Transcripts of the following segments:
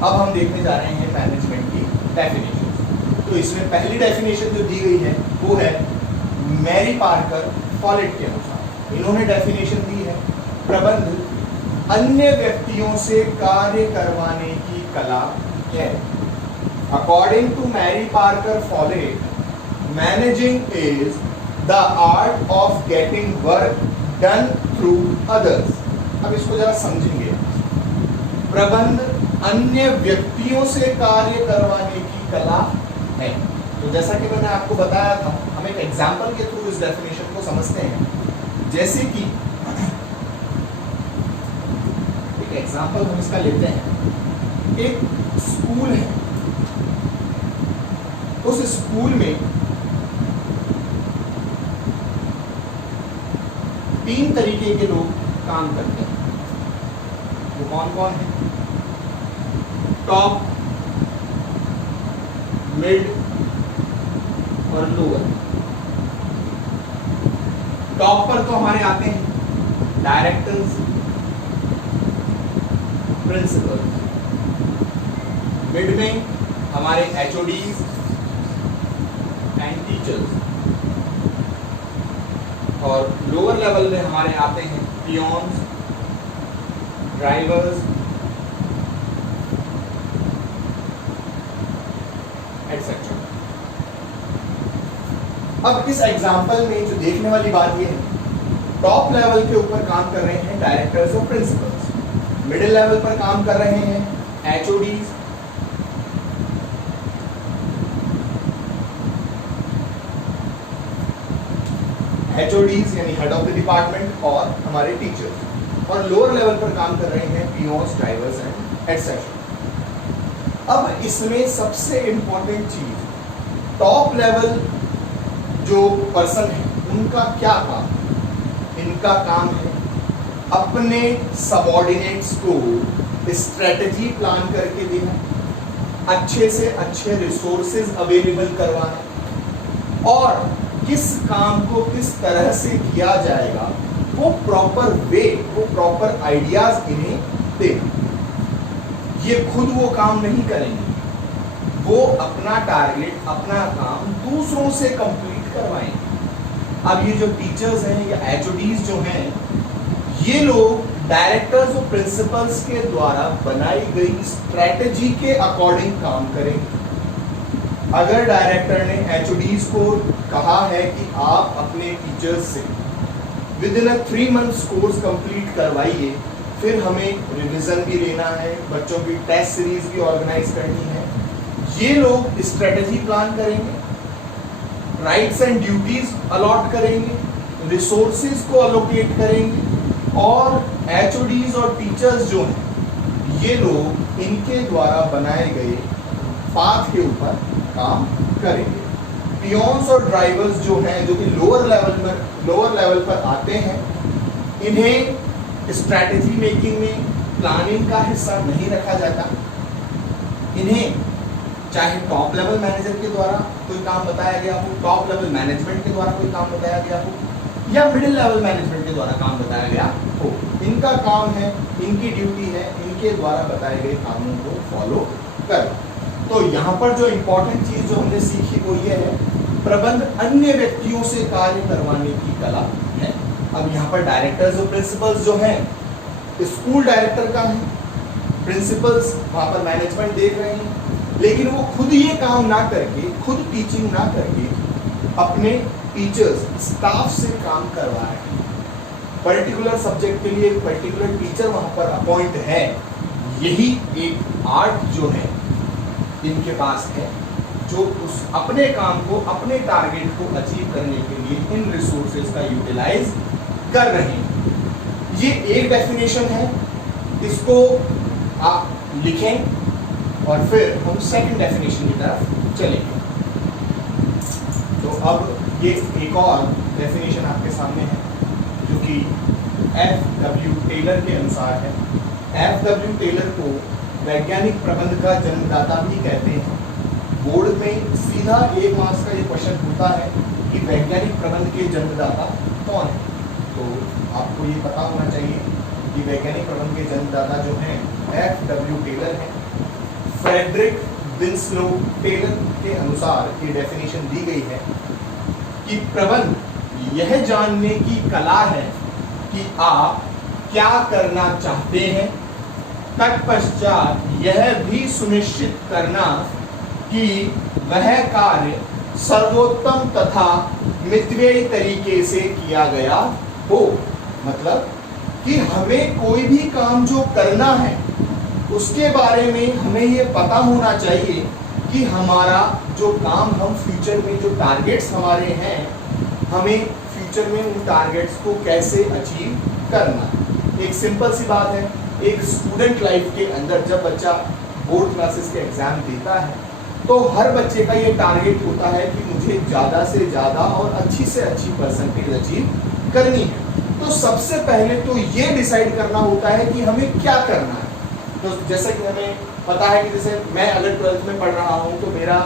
अब हम देखने जा रहे हैं मैनेजमेंट की डेफिनेशन। तो इसमें पहली डेफिनेशन जो दी गई है वो है मैरी पार्कर फॉलेट के अनुसार। इन्होंने डेफिनेशन दी है प्रबंध अन्य व्यक्तियों से कार्य करवाने की कला है। According to Mary Parker Follett, managing is the art of getting work done through others. अब इसको जरा समझेंगे। प्रबंध अन्य व्यक्तियों से कार्य करवाने की कला है। तो जैसा कि मैंने आपको बताया था, हम एक एग्जाम्पल के थ्रू इस डेफिनेशन को समझते हैं। जैसे कि एक एग्जाम्पल हम इसका लेते हैं। एक स्कूल है, उस स्कूल में 3 तरीके के लोग काम करते हैं। वो कौन कौन है? टॉप, मिड और लोअर। टॉप पर तो हमारे आते हैं डायरेक्टर्स, प्रिंसिपल्स। मिड में हमारे एचओडीज एंड टीचर्स, और लोअर लेवल में हमारे आते हैं पियोन्स, ड्राइवर्स एटसेट्रा। अब इस एग्जाम्पल में जो देखने वाली बात ये है, टॉप लेवल के ऊपर काम कर रहे हैं डायरेक्टर्स और प्रिंसिपल्स, मिडिल लेवल पर काम कर रहे हैं एचओडीज, एचओडीज यानी हेड ऑफ द डिपार्टमेंट और हमारे टीचर्स, और लोअर लेवल पर काम कर रहे हैं पियोन्स, ड्राइवर्स एंड एटसेट्रा। अब इसमें सबसे इंपॉर्टेंट चीज, टॉप लेवल जो पर्सन है उनका क्या काम? इनका काम है अपने सबऑर्डिनेट्स को स्ट्रेटजी प्लान करके देना, अच्छे से अच्छे रिसोर्सेज अवेलेबल करवाना, और किस काम को किस तरह से किया जाएगा वो प्रॉपर वे, वो प्रॉपर आइडियाज इन्हें देना। ये खुद वो काम नहीं करेंगे, वो अपना टारगेट, अपना काम दूसरों से कंप्लीट करवाएंगे। अब ये जो टीचर्स हैं या एचओडीज जो हैं, ये लोग डायरेक्टर्स और प्रिंसिपल्स के द्वारा बनाई गई स्ट्रेटजी के अकॉर्डिंग काम करेंगे। अगर डायरेक्टर ने एचओडीज को कहा है कि आप अपने टीचर्स से with in 3 months course complete करवाइए, फिर हमें रिवीजन भी लेना है, बच्चों की टेस्ट सीरीज भी ऑर्गेनाइज करनी है, ये लोग स्ट्रेटजी प्लान करेंगे, राइट्स एंड ड्यूटीज अलॉट करेंगे, रिसोर्सेज को अलोकेट करेंगे, और एचओडीज और टीचर्स जो हैं ये लोग इनके द्वारा बनाए गए पाथ के ऊपर काम करेंगे। पियोन्स और ड्राइवर्स जो हैं, जो कि लोअर लेवल पर आते हैं, इन्हें स्ट्रैटेजी मेकिंग में प्लानिंग का हिस्सा नहीं रखा जाता। इन्हें चाहे टॉप लेवल मैनेजर के द्वारा कोई काम बताया गया हो, टॉप लेवल मैनेजमेंट के द्वारा कोई काम बताया गया हो, या मिडिल लेवल मैनेजमेंट के द्वारा काम बताया गया हो, इनका काम है, इनकी ड्यूटी है इनके द्वारा बताए गए कामों को फॉलो करना। तो यहाँ पर जो इम्पोर्टेंट चीज जो हमने सीखी वो ये है, प्रबंध अन्य व्यक्तियों से कार्य करवाने की कला है। अब यहाँ पर डायरेक्टर्स और प्रिंसिपल्स जो हैं, स्कूल डायरेक्टर का है, प्रिंसिपल्स वहाँ पर मैनेजमेंट देख रहे हैं, लेकिन वो खुद ये काम ना करके, खुद टीचिंग ना करके अपने टीचर्स, स्टाफ से काम करवा रहे हैं। पर्टिकुलर सब्जेक्ट के लिए एक पर्टिकुलर टीचर वहाँ पर अपॉइंट है। यही एक आर्ट जो है इनके पास है, जो उस अपने काम को, अपने टारगेट को अचीव करने के लिए इन रिसोर्सेज का यूटिलाइज कर रहे हैं। ये एक डेफिनेशन है, इसको आप लिखें और फिर हम सेकंड डेफिनेशन की तरफ चलेंगे। तो अब ये एक और डेफिनेशन आपके सामने है जो कि F.W. टेलर के अनुसार है। F.W. टेलर को वैज्ञानिक प्रबंध का जन्मदाता भी कहते हैं। बोर्ड में सीधा 1 मार्क्स का ये क्वेश्चन पूछता है कि वैज्ञानिक प्रबंध के जन्मदाता कौन है। तो आपको ये पता होना चाहिए कि वैज्ञानिक प्रबंध के जन्मदाता जो हैं F.W. टेलर हैं। फ्रेडरिक विंस्लो टेलर के अनुसार ये डेफिनेशन दी गई है कि प्रबंध यह जानने की कला है कि आप क्या करना चाहते हैं, तत्पश्चात यह भी सुनिश्चित करना कि वह कार्य सर्वोत्तम तथा मितव्ययी तरीके से किया गया हो। मतलब कि हमें कोई भी काम जो करना है उसके बारे में हमें ये पता होना चाहिए कि हमारा जो काम हम फ्यूचर में, जो टारगेट्स हमारे हैं, हमें फ्यूचर में उन टारगेट्स को कैसे अचीव करना है। एक सिंपल सी बात है, एक स्टूडेंट लाइफ के अंदर जब बच्चा बोर्ड क्लासेस के एग्जाम देता है तो हर बच्चे का ये टारगेट होता है कि मुझे ज़्यादा से ज़्यादा और अच्छी से अच्छी परसेंटेज अचीव करनी है। तो सबसे पहले तो ये डिसाइड करना होता है कि हमें क्या करना है। तो जैसा कि हमें पता है कि जैसे मैं अगर 12th में पढ़ रहा हूँ तो मेरा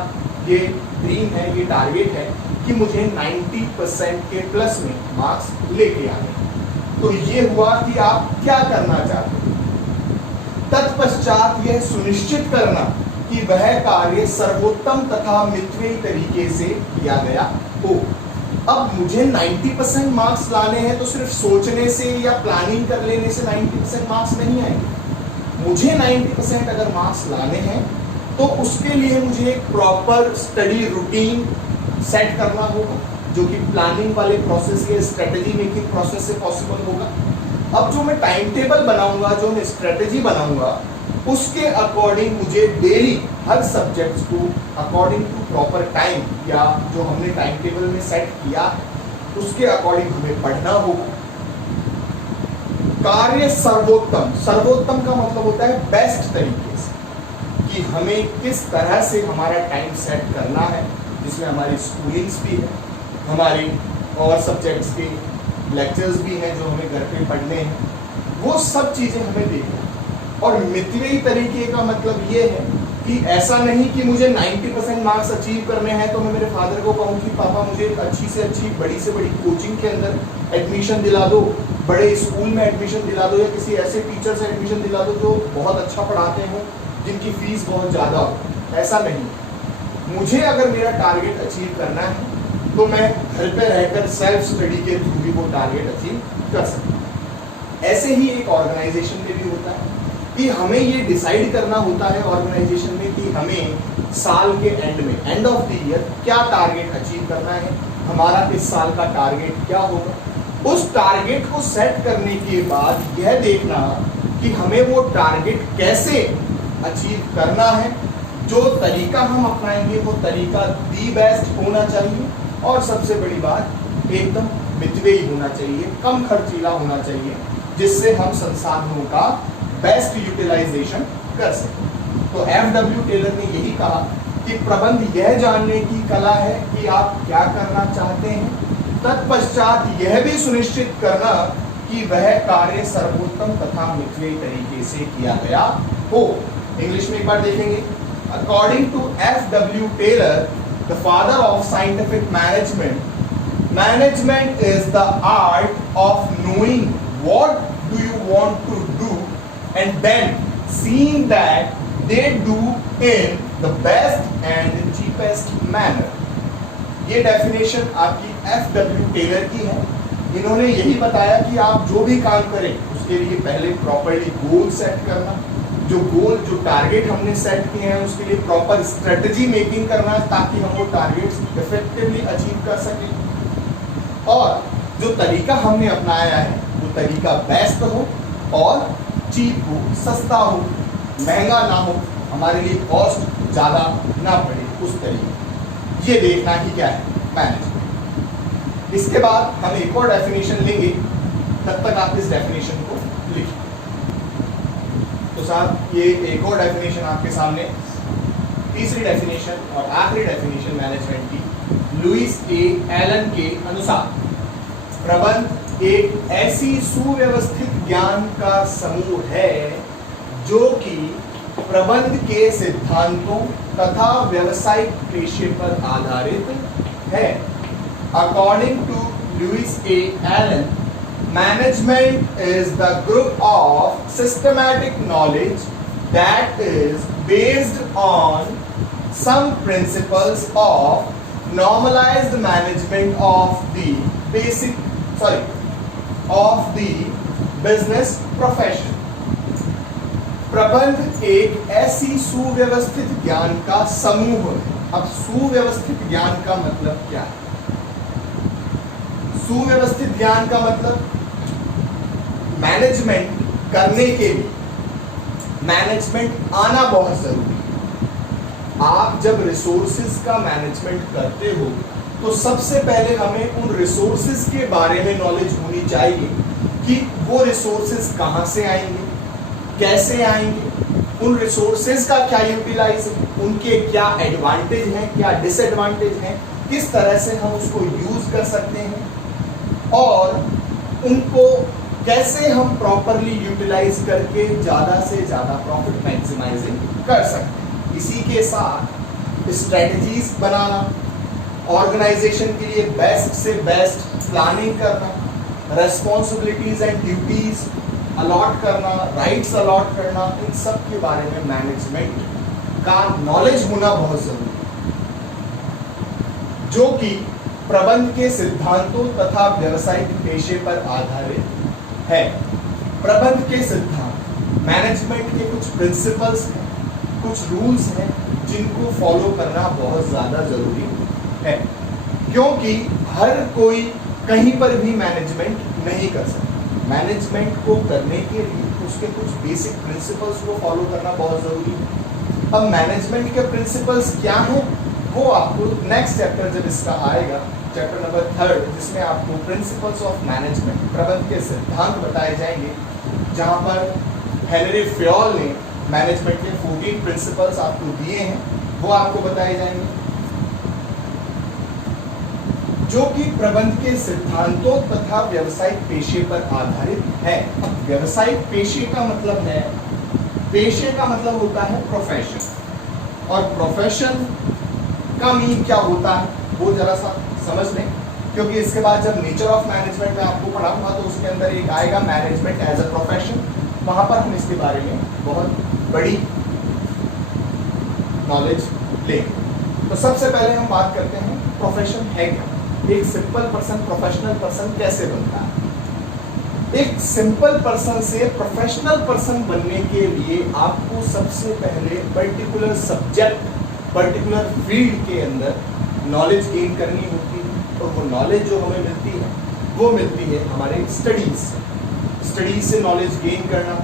ये ड्रीम है, ये टारगेट है कि मुझे 90% के प्लस में मार्क्स लेके आने। तो ये हुआ कि आप क्या करना चाहते हैं। तत्पश्चात यह सुनिश्चित करना कि वह कार्य सर्वोत्तम तथा मितव्ययी तरीके से किया गया हो। अब मुझे 90% मार्क्स लाने हैं तो सिर्फ सोचने से या प्लानिंग कर लेने से 90% मार्क्स नहीं आएंगे। मुझे 90% अगर मार्क्स लाने हैं तो उसके लिए मुझे एक प्रॉपर स्टडी रूटीन सेट करना होगा, जो कि प्लानिंग वाले प्रोसेस या स्ट्रेटेजी मेकिंग प्रोसेस से पॉसिबल होगा। अब जो मैं टाइम टेबल बनाऊंगा, जो मैं स्ट्रेटेजी बनाऊंगा, उसके अकॉर्डिंग मुझे डेली हर सब्जेक्ट्स को अकॉर्डिंग टू प्रॉपर टाइम या जो हमने टाइम टेबल में सेट किया उसके अकॉर्डिंग हमें पढ़ना होगा। कार्य सर्वोत्तम, सर्वोत्तम का मतलब होता है बेस्ट तरीके से, कि हमें किस तरह से हमारा टाइम सेट करना है, जिसमें हमारी स्कूलिंग्स भी है, हमारी और सब्जेक्ट्स के लेक्चर्स भी हैं जो हमें घर पे पढ़ने हैं, वो सब चीज़ें हमें देखना है। और मितव्ययी तरीके का मतलब ये है कि ऐसा नहीं कि मुझे 90% मार्क्स अचीव करने हैं तो मैं मेरे फादर को कहूँ कि पापा मुझे अच्छी से अच्छी, बड़ी से बड़ी कोचिंग के अंदर एडमिशन दिला दो, बड़े स्कूल में एडमिशन दिला दो, या किसी ऐसे टीचर से एडमिशन दिला दो जो बहुत अच्छा पढ़ाते हो, जिनकी फीस बहुत ज़्यादा हो। ऐसा नहीं। मुझे अगर मेरा टारगेट अचीव करना है तो मैं घर पे रहकर सेल्फ स्टडी के थ्रू भी वो टारगेट अचीव कर सकता हूँ। ऐसे ही एक ऑर्गेनाइजेशन में भी होता है कि हमें ये डिसाइड करना होता है ऑर्गेनाइजेशन में कि हमें साल के एंड में, एंड ऑफ द ईयर, क्या टारगेट अचीव करना है, हमारा इस साल का टारगेट क्या होगा। उस टारगेट को सेट करने के बाद यह देखना कि हमें वो टारगेट कैसे अचीव करना है, जो तरीका हम अपनाएंगे वो तरीका दी बेस्ट होना चाहिए, और सबसे बड़ी बात एकदम मितव्ययी होना चाहिए, कम खर्चीला होना चाहिए, जिससे हम संसाधनों का बेस्ट यूटिलाइजेशन कर सकें। तो एफ.डब्ल्यू. टेलर ने यही कहा कि प्रबंध यह जानने की कला है कि आप क्या करना चाहते हैं, तत्पश्चात यह भी सुनिश्चित करना कि वह कार्य सर्वोत्तम तथा मितव्ययी तरीके से किया गया हो। इंग्लिश में एक बार देखेंगे। According to F W. Taylor, the father of scientific management, management is the art of knowing what do you want to do and then seeing that they do in the best and the cheapest manner। ये definition आपकी F.W.. Taylor की है। इन्होंने यही बताया कि आप जो भी काम करें उसके लिए पहले प्रॉपर्ली गोल सेट करना, जो गोल, जो टारगेट हमने सेट किए हैं उसके लिए प्रॉपर स्ट्रेटजी मेकिंग करना, ताकि हम वो टारगेट्स इफेक्टिवली अचीव कर सकें, और जो तरीका हमने अपनाया है वो तरीका बेस्ट हो और चीप हो, सस्ता हो, महंगा ना हो, हमारे लिए कॉस्ट ज़्यादा ना पड़े, उस तरीके। ये देखना ही क्या है, मैनेजमेंट। इसके बाद हम एक और डेफिनेशन लेंगे, तब तक आप इस डेफिनेशन को लिखिए। तो साहब ये एक और डेफिनेशन आपके सामने, तीसरी डेफिनेशन और आखिरी डेफिनेशन मैनेजमेंट की, लुइस ए एलन के अनुसार प्रबंध एक ऐसी सुव्यवस्थित ज्ञान का समूह है जो कि प्रबंध के सिद्धांतों तथा व्यवसायिक पेशे पर आधारित है। According to Louis A Allen, management is the group of systematic knowledge that is based on some principles of normalized management of the business profession. प्रबंध एक ऐसी सुव्यवस्थित ज्ञान का समूह है। अब सुव्यवस्थित ज्ञान का मतलब क्या है? सुव्यवस्थित ज्ञान का मतलब मैनेजमेंट करने के लिए मैनेजमेंट आना बहुत जरूरी है। आप जब रिसोर्सेज का मैनेजमेंट करते हो तो सबसे पहले हमें उन रिसोर्सेज के बारे में नॉलेज होनी चाहिए कि वो रिसोर्सेज कहां से आएंगे, कैसे आएंगे, उन रिसोर्सेज का क्या यूटिलाइज है, उनके क्या एडवांटेज हैं, क्या डिसएडवांटेज हैं, किस तरह से हम उसको यूज कर सकते हैं और उनको कैसे हम प्रॉपरली यूटिलाइज करके ज्यादा से ज्यादा प्रॉफिट मैक्सिमाइजिंग कर सकते हैं। इसी के साथ स्ट्रेटजीज बनाना, ऑर्गेनाइजेशन के लिए बेस्ट से बेस्ट प्लानिंग करना, रेस्पॉन्सिबिलिटीज एंड ड्यूटीज अलॉट करना, राइट्स अलॉट करना, इन सब के बारे में मैनेजमेंट का नॉलेज होना बहुत जरूरी है, जो कि प्रबंध के सिद्धांतों तथा व्यवसायिक पेशे पर आधारित है। प्रबंध के सिद्धांत मैनेजमेंट के कुछ प्रिंसिपल्स हैं, कुछ रूल्स हैं जिनको फॉलो करना बहुत ज्यादा जरूरी है, क्योंकि हर कोई कहीं पर भी मैनेजमेंट नहीं कर सकता। मैनेजमेंट को करने के लिए उसके कुछ बेसिक प्रिंसिपल्स को फॉलो करना बहुत जरूरी है। अब मैनेजमेंट के प्रिंसिपल्स क्या हैं वो आपको नेक्स्ट चैप्टर जब इसका आएगा, चैप्टर नंबर 3, जिसमें आपको प्रिंसिपल्स ऑफ मैनेजमेंट, प्रबंध के सिद्धांत बताए जाएंगे, जहां पर हेनरी फ्योल ने मैनेजमेंट के 14 प्रिंसिपल्स आपको दिए हैं, वो आपको बताए जाएंगे, जो कि प्रबंध के सिद्धांतों तथा व्यवसायिक पेशे पर आधारित है। अब व्यवसायिक पेशे का मतलब है, पेशे का मतलब होता है प्रोफेशन, और प्रोफेशन का मीन क्या होता है वो जरा सा समझ लें, क्योंकि इसके बाद जब नेचर ऑफ मैनेजमेंट में आपको पढ़ाऊंगा तो उसके अंदर एक आएगा मैनेजमेंट एज अ प्रोफेशन, वहां पर हम इसके बारे में बहुत बड़ी नॉलेज लेंगे। तो सबसे पहले हम बात करते हैं प्रोफेशन है क्या, एक सिंपल पर्सन प्रोफेशनल पर्सन कैसे बनता है। एक सिंपल पर्सन से प्रोफेशनल पर्सन बनने के लिए आपको सबसे पहले पर्टिकुलर सब्जेक्ट, पर्टिकुलर फील्ड के अंदर नॉलेज गेन करनी होती है, और वो नॉलेज जो हमें मिलती है वो मिलती है हमारे स्टडीज से नॉलेज गेन करना,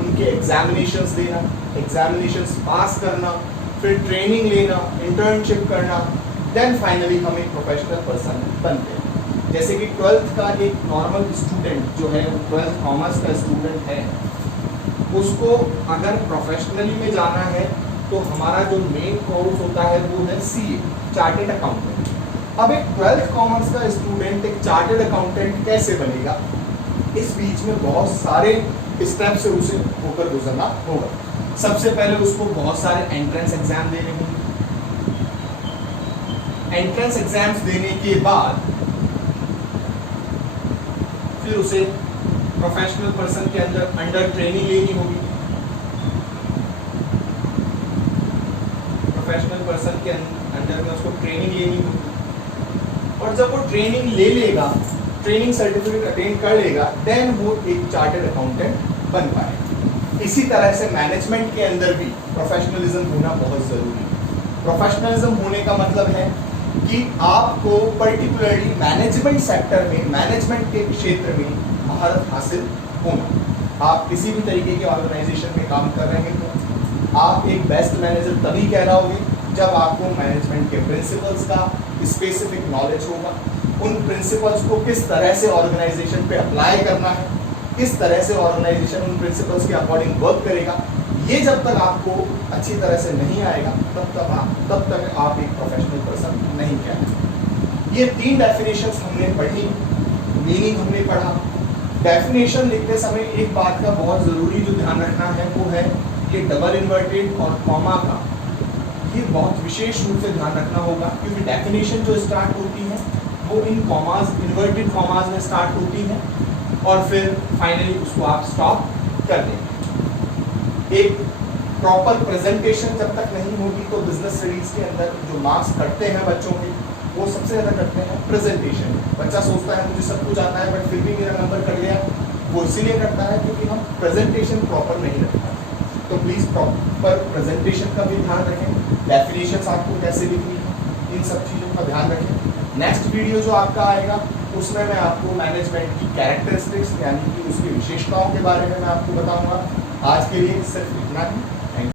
उनके एग्जामिनेशंस देना, एग्जामिनेशंस पास करना, फिर ट्रेनिंग लेना, इंटर्नशिप करना, देन फाइनली हम एक प्रोफेशनल पर्सन बनते हैं। जैसे कि 12th का एक नॉर्मल स्टूडेंट जो है, 12th कॉमर्स का स्टूडेंट है, उसको अगर प्रोफेशनली में जाना है तो हमारा जो मेन कोर्स होता है वो है CA, चार्टेड अकाउंटेंट। अब एक 12th कॉमर्स का स्टूडेंट एक चार्टेड अकाउंटेंट कैसे बनेगा, इस बीच में बहुत सारे स्टेप से उसे होकर गुजरना होगा। सबसे पहले उसको बहुत सारे एंट्रेंस एग्जाम देने होंगे, एंट्रेंस एग्जाम्स देने के बाद फिर उसे प्रोफेशनल पर्सन के अंडर ट्रेनिंग लेनी होगी, प्रोफेशनल पर्सन के अंडर में उसको ट्रेनिंग लेनी होगी, और जब वो ट्रेनिंग ले लेगा, ट्रेनिंग सर्टिफिकेट अटेन कर लेगा, देन वो एक चार्टर्ड अकाउंटेंट बन पाएगा। इसी तरह से मैनेजमेंट के अंदर भी प्रोफेशनलिज्म होना बहुत जरूरी है। प्रोफेशनलिज्म होने का मतलब है कि आपको पर्टिकुलरली मैनेजमेंट सेक्टर में, मैनेजमेंट के क्षेत्र में महारत हासिल होना। आप किसी भी तरीके के ऑर्गेनाइजेशन में काम कर रहे हो, आप एक बेस्ट मैनेजर तभी कहलाओगे जब आपको मैनेजमेंट के प्रिंसिपल्स का स्पेसिफिक नॉलेज होगा, उन प्रिंसिपल्स को किस तरह से ऑर्गेनाइजेशन पे अप्लाई करना है, किस तरह से ऑर्गेनाइजेशन उन प्रिंसिपल्स के अकॉर्डिंग वर्क करेगा, ये जब तक आपको अच्छी तरह से नहीं आएगा तब तक आप एक प्रोफेशनल पर्सन नहीं कहलाएंगे। ये 3 डेफिनेशंस हमने पढ़ी, मीनिंग हमने पढ़ा। डेफिनेशन लिखते समय एक बात का बहुत ज़रूरी जो ध्यान रखना है वो है ये डबल इन्वर्टेड और कॉमा का, ये बहुत विशेष रूप से ध्यान रखना होगा, क्योंकि डेफिनेशन जो स्टार्ट होती है वो इन कॉमास, इन्वर्टेड कॉमास में स्टार्ट होती है और फिर फाइनली उसको आप स्टॉप कर देंगे। एक प्रॉपर प्रेजेंटेशन जब तक नहीं होगी तो बिजनेस स्टडीज के अंदर जो मार्क्स कटते हैं बच्चों के वो सबसे ज्यादा कटते हैं प्रेजेंटेशन। बच्चा सोचता है मुझे सब कुछ आता है बट फिर भी मेरा नंबर कट गया, वो इसीलिए करता है क्योंकि हम प्रेजेंटेशन प्रॉपर नहीं रखते। तो प्लीज प्रॉपर प्रेजेंटेशन का भी ध्यान रखें, डेफिनेशंस आपको कैसे लिखनी है इन सब चीज़ों का ध्यान रखें। नेक्स्ट वीडियो जो आपका आएगा उसमें मैं आपको मैनेजमेंट की कैरेक्टरिस्टिक्स यानी कि उसकी विशेषताओं के बारे में मैं आपको बताऊंगा। आज के लिए सिर्फ इतना ही।